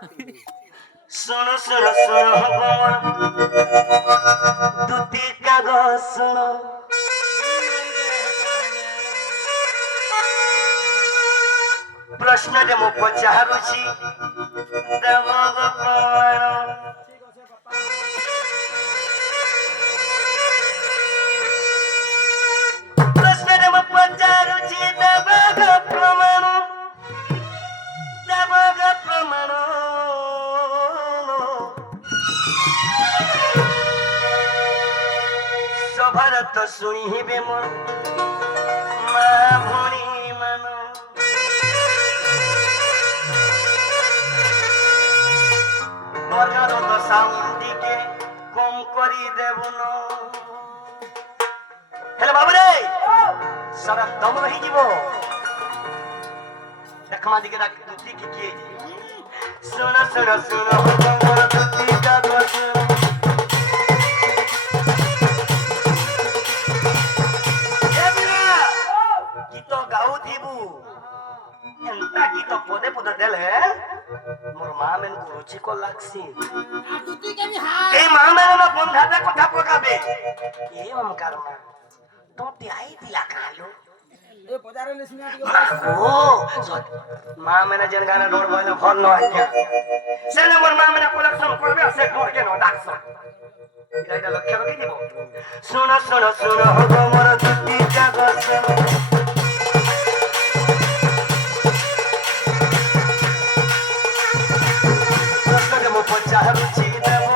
শোনো শোনো শোনো ভগবান দুটি কাগজ শোনো ପ୍ରଶ୍ନଟେ ମୁଁ ପଚାରୁଛି ଦେବ ପ୍ରମାଣ ପ୍ରଶ୍ନଟେ ମୁଁ ପଚାରୁଛି ଦେବ ପ୍ରମାଣ ଦେବ ପ୍ରମାଣ ସଭାର ତ ଶୁଣିବେ ମୋ ମା ଭଉଣୀ ମାନ মর্গার তো সাউন্ডিকে কম করি দেবন হেলে বাবু রে সারা দম রহি যাব দেখমা দিকে রাখ তুই কি কি শোনো শোনো শোনো তোমার দুটি কাগজ গীত গাউথিবু এন্তা গীত পদে পদে দেলে মোর মা মেন রুচি কো লাগছি এই মা মেন বন্ধাতে কথা পকাবে এ ওমকার মা তোতে আই দিলা কালো এ বজারে নেছিনা ও মা মেন যেন গানা ডর বলে ফল নয় সেলে মোর মা মেন কালেকশন করবে সে করকে ন ডাকছা এটা লক্ষ্য রাখি দিব শোনো শোনো শোনো গো মোর দুটি কাগজ পচারুছি দেব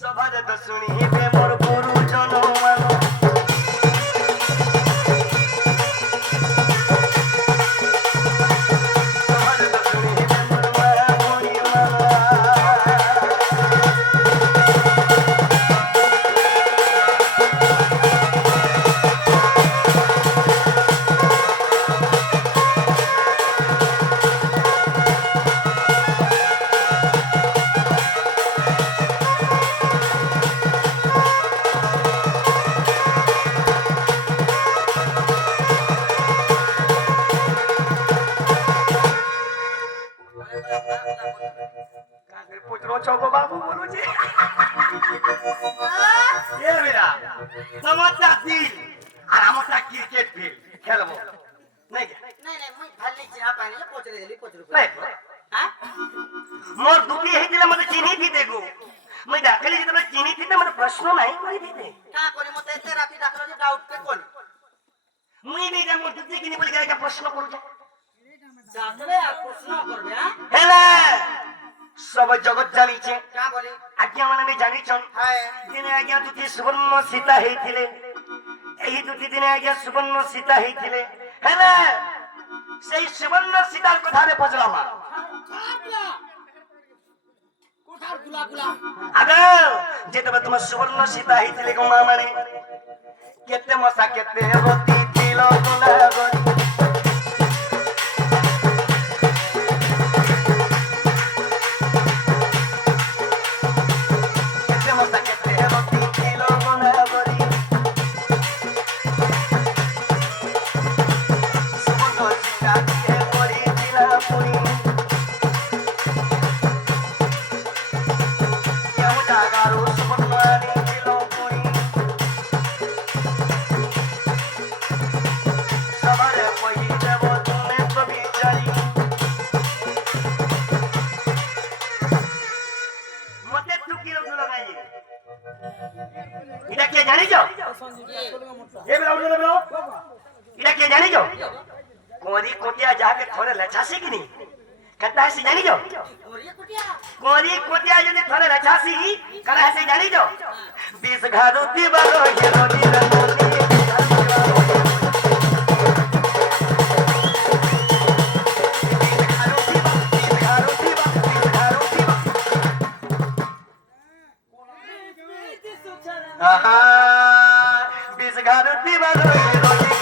সভারে তো শুনিবে মোর গুরুজন বাবু বলুছি তোমারটা দিল আর আমারটা ক্রিকেট ফিল্ড খেলবো নাই নাই নাই মই ভাল লাগছে না পানি পচরে দিলি পচরে হ্যাঁ মোর দুটি হইছিল মতে চিনি দি দেগো মই ডাকলি যে তুমি চিনি দিতে মানে প্রশ্ন নাই কই দিতে কা করে মতে এতে রাতি ডাকলো যে ডাউট কে কোন মুই নি যে মোর দুটি কিনি বলি একটা প্রশ্ন করবে যাতরে আর প্রশ্ন করবে হ্যাঁ হেলা সব জগৎ জানিছে কা বলে আজ্ঞা মানে জানিছন হ্যাঁ দিনে আজ্ঞা দুটি সুবর্ণ সীতা হইছিলে এই দুটি দিনে আজ্ঞা সুবর্ণ সীতা হইছিলে হেলা সেই সুবর্ণ সীতার কথারে পজলাম কোঠার গুলা আগে যে তবে তোমার সুবর্ণ সীতা হইছিলে গো মা মানে কেতে মশা কেতে রতি ছিল গুলাগরি कोरी कोटिया जाके थोड़े लछासी की नहीं कहता है सी जानी जो कोरी कोटिया यदि थोड़े लछासी करा है सी जानी जो 20 घारू दीवारो ये रोटी रंगोली आहा 20 घारू दीवारो ये रोटी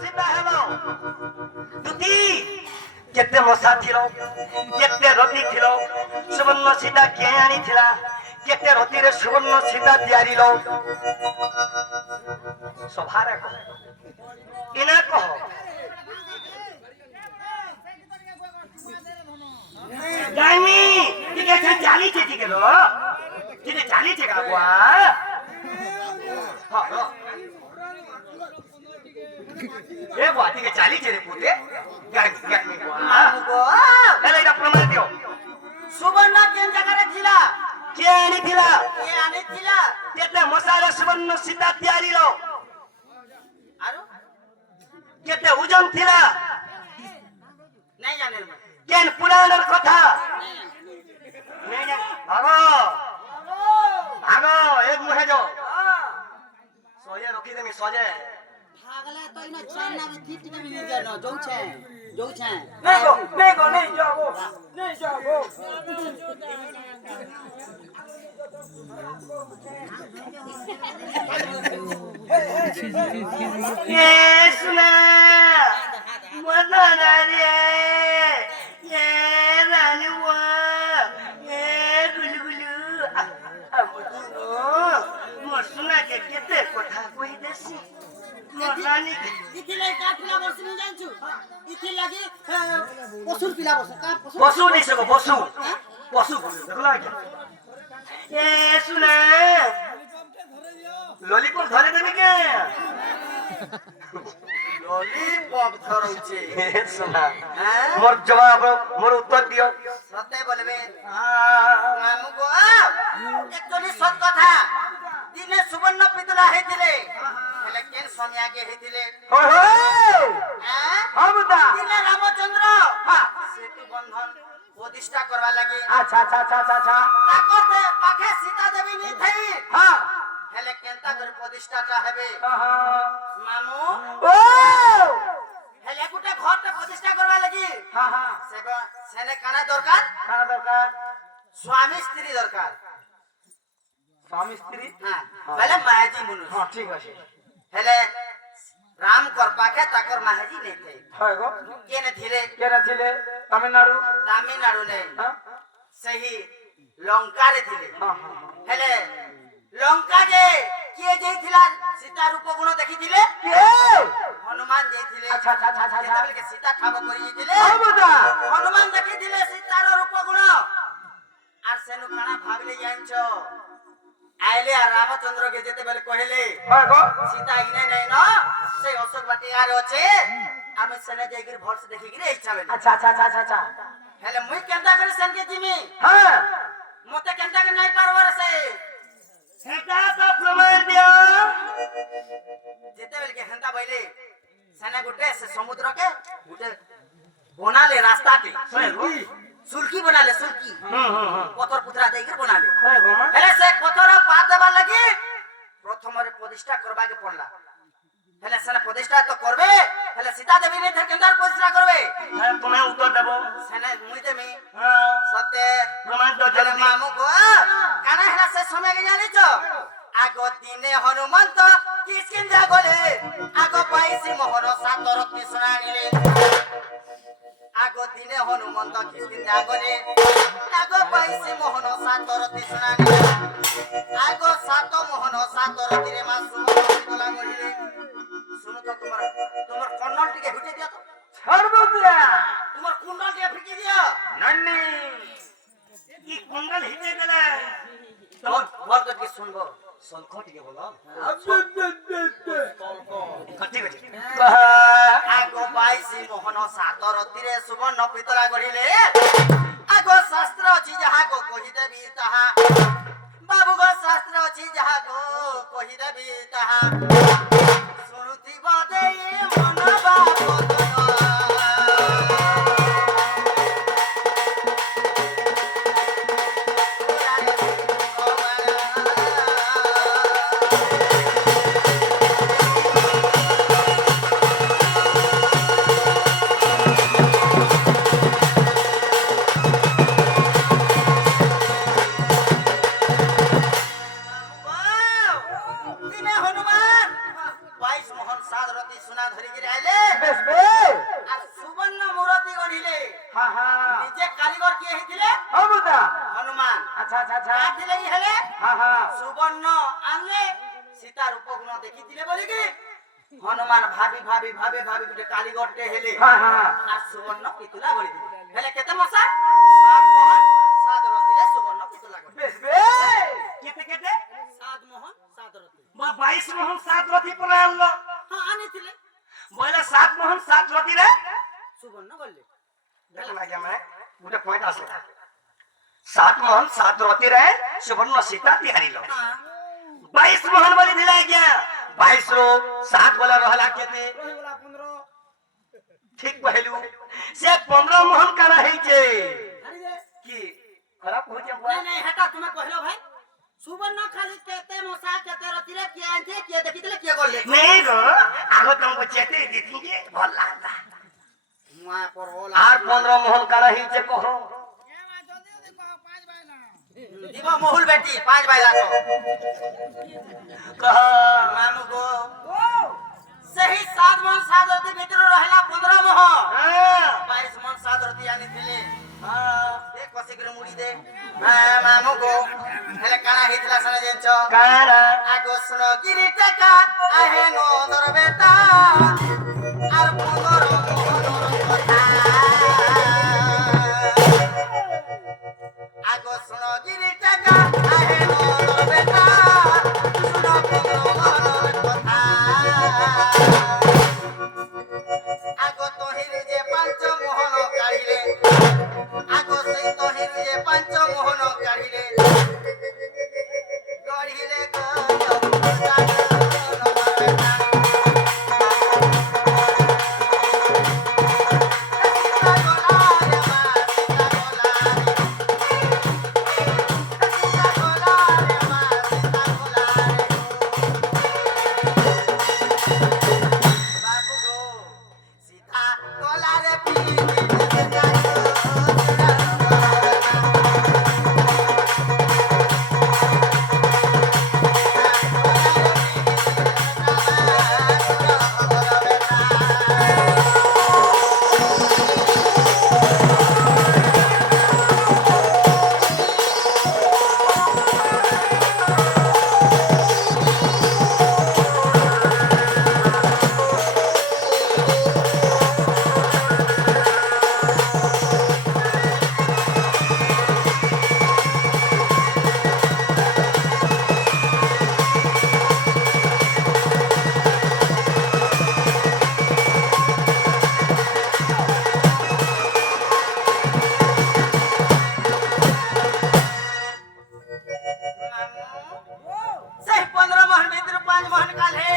ସୀତା ହେଲ ଦୁତି କେତେ ମଶା ଥିଲ କେତେ ରତି ଥିଲ ସୁବର୍ଣ୍ଣ ସୀତା କିଏ ଆଣିଥିଲା କେତେ ରତିରେ ସୁବର୍ଣ୍ଣ ସୀତା ତିଆରିଲ ସଭାରେ କହ ଇନା କହ Daimi, tiga cari tiga lo, tiga cari tiga gua. Gua tiga cari putih, gak nih gua. Kalau tidak pernah dia. Subarna kian jaga thila, kian ini thila. Kita masalah Subarna Sita tiari lo. Aru, kita ujung thila. Nahi jane lo. কেন পুরাণের কথা ভাগো ভাগো এক মুহে যাও সজে Rocky দেমি সজে ভাগলে তো ইনা চান না ঠিক ঠিক মিলি জানো যাউছে নেই যাবো Yes, na. Mana nari? Nani wa? Gulu gulu. Masuna ke kete kotha koi desi. Masani. ইথিলে Katla বসনি জানছু ইথি লাগি পশুর পিলা বস কা পশু বসু নিছে গো বসু বসু দেখলা কি এ শুনে ললিপপ ধরে দেবে কে ললিপপ ধরছে শোনা মোর জবাব মোর উত্তর দিও সত্যি বলবে মামু গো একটুনি সত কথা দিনে সুবর্ণ পিতলা হইতিলে হেলে কেন সময় আগে হইতিলে ওই হ্যাঁ হামদা দিনে রামচন্দ্র সেতু বন্ধন প্রতিষ্ঠা করবা লাগি আচ্ছা তাকতে পাখে সীতা দেবী নি থাই হ্যাঁ হেলে কেনতা করে প্রতিষ্ঠাটা হবে মামু ও হেলে গুটে ঘরটা প্রতিষ্ঠা করবা লাগি সেনে কানা দরকার স্বামী স্ত্রী দরকার স্বামী স্ত্রী হ্যাঁ বলে মায়াজি মনুষ হ্যাঁ ঠিক আছে হেলে রাম কর পাখে তাকর মাহাজি নেই थे হয় গো কেনে ଥିଲେ তামিলনাড়ু নে সহি লঙ্কা রে ଥିଲେ হেলে লঙ্কা যে কিয়ে যাইছিলা সীতা রূপ গুণ দেখিছিলে কে হনুমান যাইছিলে আচ্ছা যেতবেলে সীতা ঠাব করি যাইছিলে হনুমান দেখিছিলে সীতার রূপ গুণ আর সেনু কানা ভাবিলে জানছো আইলে আর রামচন্দ্র কে যেতবেলে কহিলে সীতা ইনে নাই ন সেই অশোক বাটি আর আছে আমি সেনে যাইগির ভরস দেখি গিরে ইচ্ছা বেলে আচ্ছা হেলে মুই কেনটা করে সেনকে জিমি হ্যাঁ মতে কেনটা করে নাই পারবার সে সেটা তো প্রমাণ দিও যেতবেলে কে হেনতা বইলে সেনে গুটে সে সমুদ্র কে গুটে বনালে রাস্তাতে সুলকি বনালে সুলকি পথর পুতরা দেইগির বনালে হেলে সে পথর পা দেবার লাগি প্রথমরে প্রতিষ্ঠা করবাকে পড়লা হেলে সেনা প্রতিষ্ঠা তো করবে হেলে সীতা দেবী নে কেন্দার প্রতিষ্ঠা করবে হ্যাঁ তুমি উত্তর দেব সেনা মুই দেমি হ্যাঁ সত্যি প্রমাণ তো জলে মামু গো কানা হেলা সে সময় কে জানিছ আগো দিনে হনুমন্ত কিসকিন্দা গলে আগো পাইছি মোহর সাতর কৃষ্ণা নিলে আগো দিনে হনুমন্ত কিসকিন্দা গলে আগো পাইছি মোহন সাতর কৃষ্ণা নিলে আগো সাত মোহন সাতর তীরে মাসু তোলা গলিলে শুনো তো তোমার কন্নল টিকে হুটে দিয়া তো ছাড়ব দিয়া তোমার কুণ্ডল টিকে ফিকে দিয়া নন্নি কি কুণ্ডল হিটে গেলে তো বল তো কি শুনবো সলখ টিকে বলো ঠিক আছে আগো পাইছি মোহন সাতর তীরে সুবর্ণ পিতলা গড়িলে আগো শাস্ত্র ଅଛି ଯାହାକୁ କହିଦେବି ତାହା ବାବୁ ଗো ଶାସ୍ତ୍ର ଅଛି ଯାହାକୁ କହିଦେବି ତାହା ଶୁଣୁଥିବ ଦେଇ ମନ ବାପ মোহন সাত রতি সোনা ধরি গিয়ে আইলে বেশ বে আর সুবর্ণ মূর্তি গড়িলে হ্যাঁ হ্যাঁ নিজে কারিগর কি হইছিলে হবুদা হনুমান আচ্ছা আচ্ছা আচ্ছা আছিলে ই হেলে হ্যাঁ হ্যাঁ সুবর্ণ আনলে সীতার উপগুণ দেখিছিলে বলি কি হনুমান ভাবি ভাবি ভাবে ভাবি গুটে কারিগরটে হেলে হ্যাঁ হ্যাঁ আর সুবর্ণ পিতুলা গড়ি দিলে হেলে কেতে মশা সাত মোহন সাত রতিরে সুবর্ণ পিতুলা গড়ি বেশ বে কেতে কেতে সাত মোহন সাত রতি বা 22 মোহন 7 রতি পরে আনলো হ্যাঁ আনিছিলে বলে 7 মোহন 7 রতি রে সুবর্ণ গড়লে দেখো না क्या मैं ଗୋଟେ পয়েন্ট আছে 7 মোহন 7 রতি রে সুবর্ণ সীতা তিহারি লো হ্যাঁ 22 মোহন বলি দিলা क्या 22 रो 7 बोला रहला केते রহিলা 15 ঠিক কইলু সে 15 মোহন কানা হইছে আরে রে কি খারাপ হইছে নাই নাই হেটা তুমি কহিলো ভাই সুবর্ণ খালি কেতে মশা কেতে রতিরে কি আনছে কি দেখিছিলে কি গড়লে नहीं गो आगो तुमको चेते देखेंगे बहुत लागता মুয়া পরল আর 15 মোহন কানা হইছে কहो দিব মহুল বেটি 5 বাইলা তো कहा মামু গো সেই 7 মন 7 রতি ভিতর রহিলা 15 মোহন हां 22 মন 7 রতি আনিছিলে हां দে কসিকরে মুড়ি দে হ্যাঁ মামু গো হেলে কানা হইতলা সনে জেনছ काना আগো শুনো গিরি টাকা আহে নদর বেটা আর 15 মোহনর কথা আগো শুনো গিরি টাকা আহে নদর বেটা শুনো 15 মোহনর কথা আগো তোহির যে পাঁচ মোহন কাঢ়িলে আগো সেই তোহির যে পাঁচ মোহন কাঢ়িলে গড়িলে গো সেই 15 মোহন ভিতর 5 মোহন কালে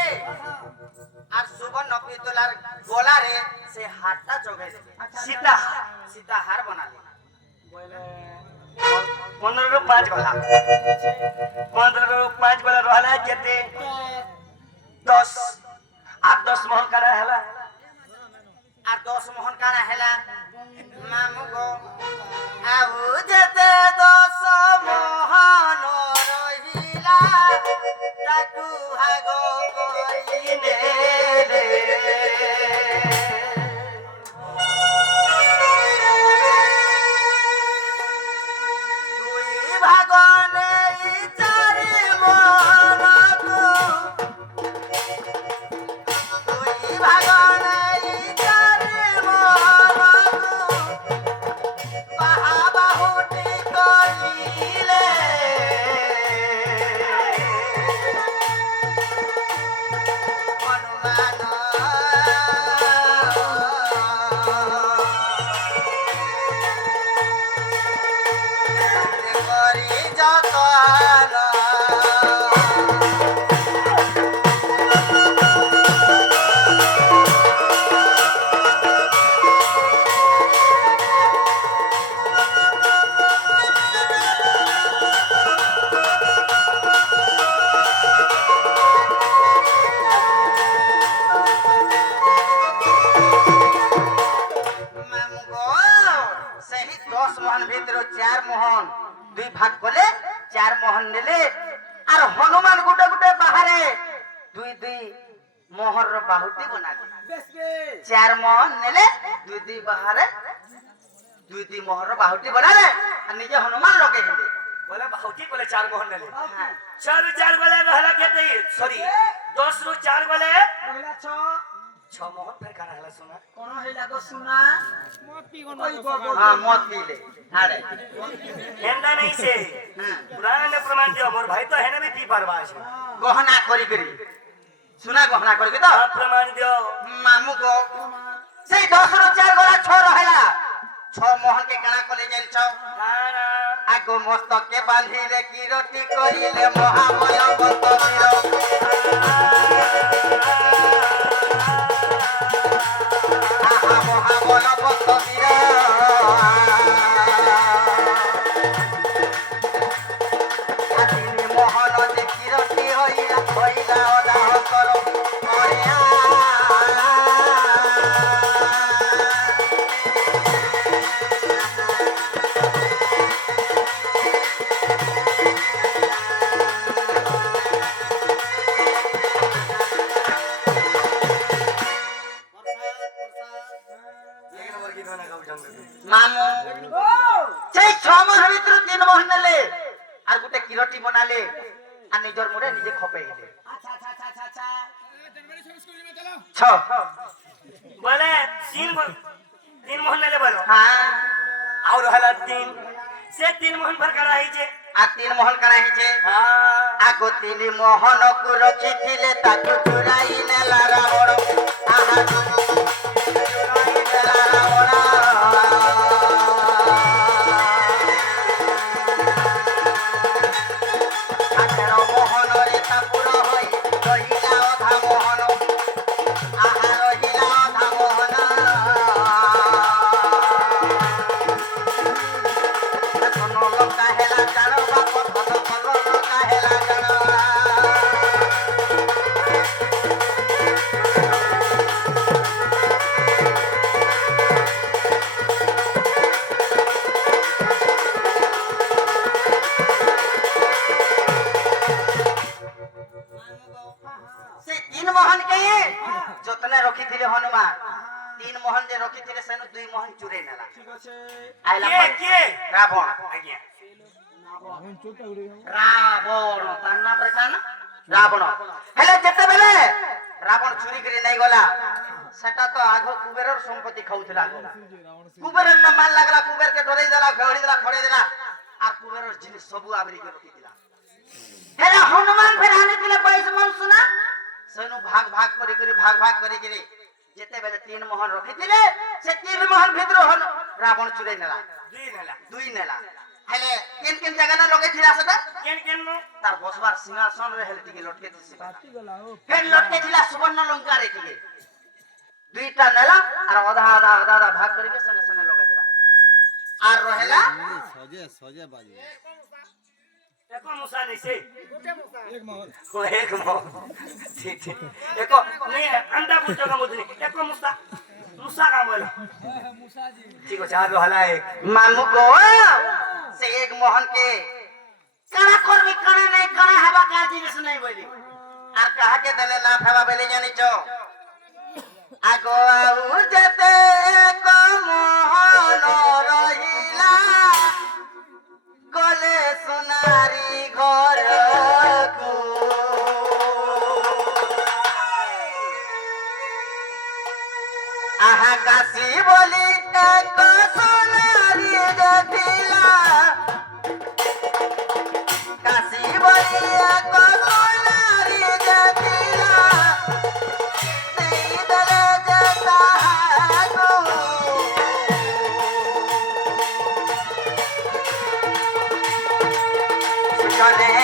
আর সুবর্ণ পিতলার গলারে সে হাতটা জগাই দে सीता সীতা হার বানালে 15 रो 5 वाला 15 रो 5 वाला रहला केते 10 আর 10 মোহন কানা হেলা আর 10 মোহন কানা হেলা মামু গো আউ যেতে 10 মোহন রহিলা তাকু ভাগ করিনে রে দুই ভাগ নেই চারি মোহনকু দুই ভাগ নেই চারি মোহনকু বাহা বাহুটি করিলে হনুমান করি যতন মামু গো সেই 10 মোহন ভিতর 4 মোহন দুই ভাগ করে 4 মোহন নিলে আর হনুমান গুটে গুটে বাহারে দুই দুই মোহর বাহুটি বনালি চার মোহন নেলে দুই বাহারে দুই মোহর বাহুটি বনালে আর নিজে হনুমান লগে হিলে बोले बाहुटी बोले 4 मोहन ले হ্যাঁ 4 बोले रहला केते सॉरी 10 रु 4 बोले पहिला 6 मोहन फिर खाना हला सुना कोन हैला गो सुना हाँ मत पीले हारे एंदा नहीं से पुराना ने प्रमाण दियो मोर भाई तो है ना भी पी पारवा है गहना करी करी सुना गहना करी के तो आप प्रमाण दियो मामू को से 10 रु 4 गोला 6 रहला 6 मोहन के कणा को ले जाइल छ खाना आगो मस्तक के बांधी रे किरटी करिले महाबल बंतवीर आहा महाबल बंतवीर आदिनी मोहन जे किरटी होइला होइला ओदाह करो ओया एक नंबर की गाना गाऊ जंग मामू সেই 6 মাস ভিতর 3 মাস নেলে আর গোটে কিরটি বনালে আর নিজর মুড়ে নিজে খপে গেলে अच्छा अच्छा अच्छा अच्छा 6 बोले 3 मोहन ले बोलो হ্যাঁ और हला 3 से 3 मोहन पर करा ही जे আর 3 মোহন কানা হিছে हां আগো 3 মোহন কু রখিছিলে তাকু চুরাই নেলা রাবণ আহা চুরাই নেলা রাবণ আঠার মোহন রে ঠাকুর হই রহিলা অধা মোহন আহা রহিলা অধা মোহন সোনো লঙ্কা হেলা জানো বাপ ধন ফল লঙ্কা হেলা জানো से 3 मोहन के जतने रखिथिले हनुमान 3 मोहन जे रखिथिले सेनु 2 मोहन चुरे नेला ठीक আছে आइला के रावण आज्ञा रावण ताना प्रकाना रावण हेले जेते बेले रावण चुरी करी नहीं गला सेटा तो आगो कुबेरर संपत्ति खाउथला कुबेरर न मान लागला कुबेर के डरे देला घड़ी देला खड़े देला आ कुबेरर जिनिस सबु आबरी के रखि दिला हेले हनुमान फिर आने के लिए 22 मन सुना सेनु भाग भाग करी करी जेते बेले 3 मोहन रखि दिले से 3 मोहन भितर हन रावण चुरे नेला 2 नेला हेले केन जगह न लगे थिला सदा केन नो तार बसबार सिंहासन रे हेले टिके लटके थिसे কাটি গলা ও फेर लटके थिला सुवर्ण लंका रे टिके दुईटा नेला और आधा भाग करके सने सने लगे दिला আর रहेला सजे सजे बाजू एको मुसा नहीं से এক মাহল को एक मो ठीक ठीक एको नहीं अंडा पूछो का मुझे एको मुसा का बोलो মুসাজি ठीक हो चार हला एक मामू को से एक मोहन के कणा करबी कणा नहीं कणा हवा का जिनिस नहीं बोली আর कहा के देले लाभ हवा बेले जानी छो आगो आउ जते को मोहन रहिला गले सोनारी घर को आहा काशी बोली एक सोनारी देखिला काशी बोली एक सोनारी देखिला नहीं दले जता को चले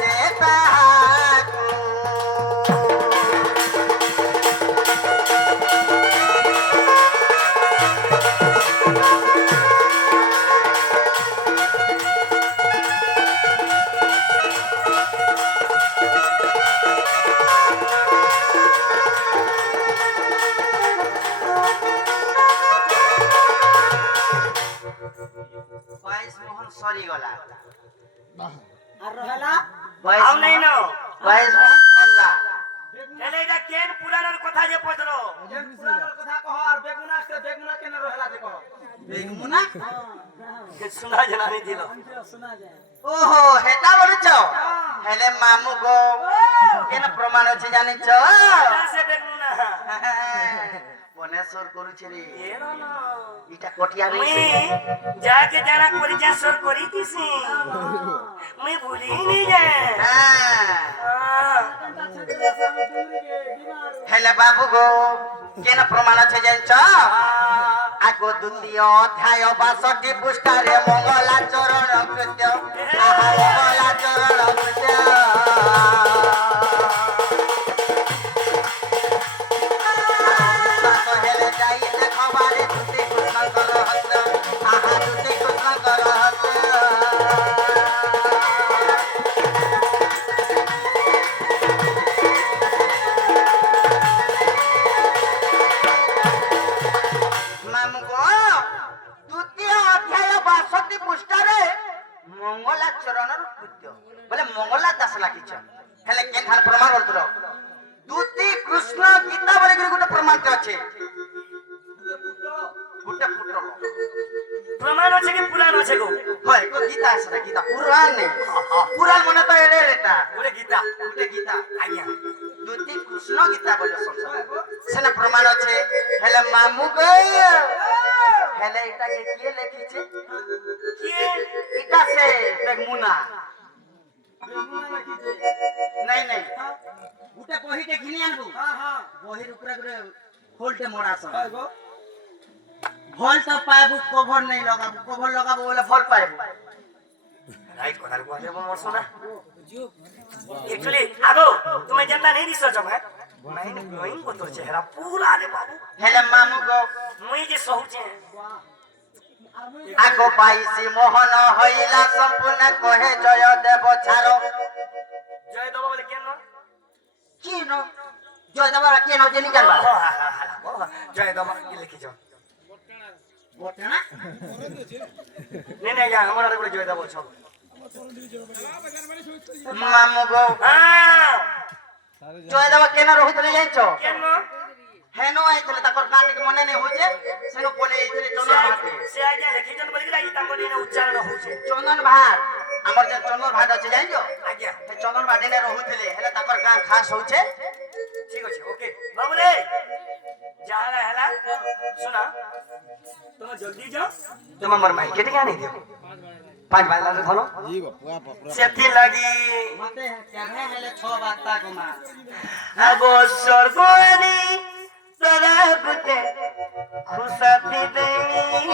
देता को গলা আর রহেলা আও নাই ন 22 মন চললা হেলে এটা কেন পুরানোর কথা যে পছলো যে পুরানোর কথা কহ আর বেগুনা আসতে বেগুনা কেন রহেলা যে কহ বেগুনা শোনা জানি দিল শোনা যায় ওহো হেটা বলছ হেলে মামু গো কেন প্রমাণ আছে জানিছ সে বেগুনা বনেশ্বর করুছে রে এনো না এটা কটিয়া রে মুই যাকে যারা পরিচয় করি দিছি মুই ভুলিনি যে হেলে বাবু গো কেন প্রমাণ আছে জানিছ আগ দ্বিতীয় অধ্যায় 62 পৃষ্ঠারে মঙ্গলাচরণ কৃত্য আহা মঙ্গলাচরণ কৃত্য হেলে যাই দেখবারে দুটি কৃষ্ণঙ্কর হস্ত আহা দুটি কৃষ্ণঙ্কর হস্ত মামু গো দ্বিতীয় অধ্যায় 62 পৃষ্ঠারে মঙ্গলাচরণর কৃত্য বলে মঙ্গলা দাস লাগিছ হেলে কেন প্রমাণ বলতলো দুটি কৃষ্ণ গীতা বলে গোটে প্রমাণ আছে গোটে পুত্র প্রমাণ আছে কি পুরাণ আছে গো হয় গো গীতা আছে না গীতা পুরাণ নেই পুরাণ মনে তো এলে এটা ওরে গীতা গোটে গীতা আজ্ঞা দুটি কৃষ্ণ গীতা বলে সংসার সেনা প্রমাণ আছে হেলে মামু গো হেলে এটাকে কে লিখিছে কে এটা সে বেগুনা বেগুনা লাগিছে নাই নাই গোটে বহিতে ঘিনি আনবো হ্যাঁ হ্যাঁ বহির উপরে করে ফোল্টে মরাছ হয় গো ফল তো পাইবো কভার নাই লগাবো কভার লগাবো বলে ফল পাইবো রাইট কথা বলে মোর শোনা एक्चुअली আগো তুমি জানতা नहीं दिसो जब है मैंने ड्राइंग को तो चेहरा पूरा रे बाबू হেলে মামু গো मुई जे सोचे আগো পাইছি মোহন হইলা সম্পূর্ণ কহে জয় দেব ছাড় জয় দেব বলে কেন কি ন জয় দেব কি ন জেনি জানবা জয় দেব কি লিখি যাও বটে না নে নে যা আমার আরে জয় দেব সব মামু গো হ্যাঁ জয় দেব কেন রহুতলে জানছো কেন হেনো আইতলে তাকর কাটিকে মনে নেই হইছে সেনো বলে এইতলে চন্দন ভাতে সে আগে লিখি জন বলি কি তাঙ্গ দিনে উচ্চারণ হউছে চন্দন ভাত আমার যে চন্দন ভাত আছে জানছো আজ্ঞা সে চন্দন ভাত দিনে রহুতলে হেলে তাকর গাঁ খাস হইছে ঠিক আছে ওকে বাবু রে যা হেলা শোনা তুমি জলদি যাও তুমি আমার মাইকে থেকে আনি দিও 5 বাজে লাগে ধরো জি গো পুরা পুরা সেটি লাগি মতে কেনে হেলে 6 বার্তা কমা অবসর বনি তোরা গুতে খুশাতি দেই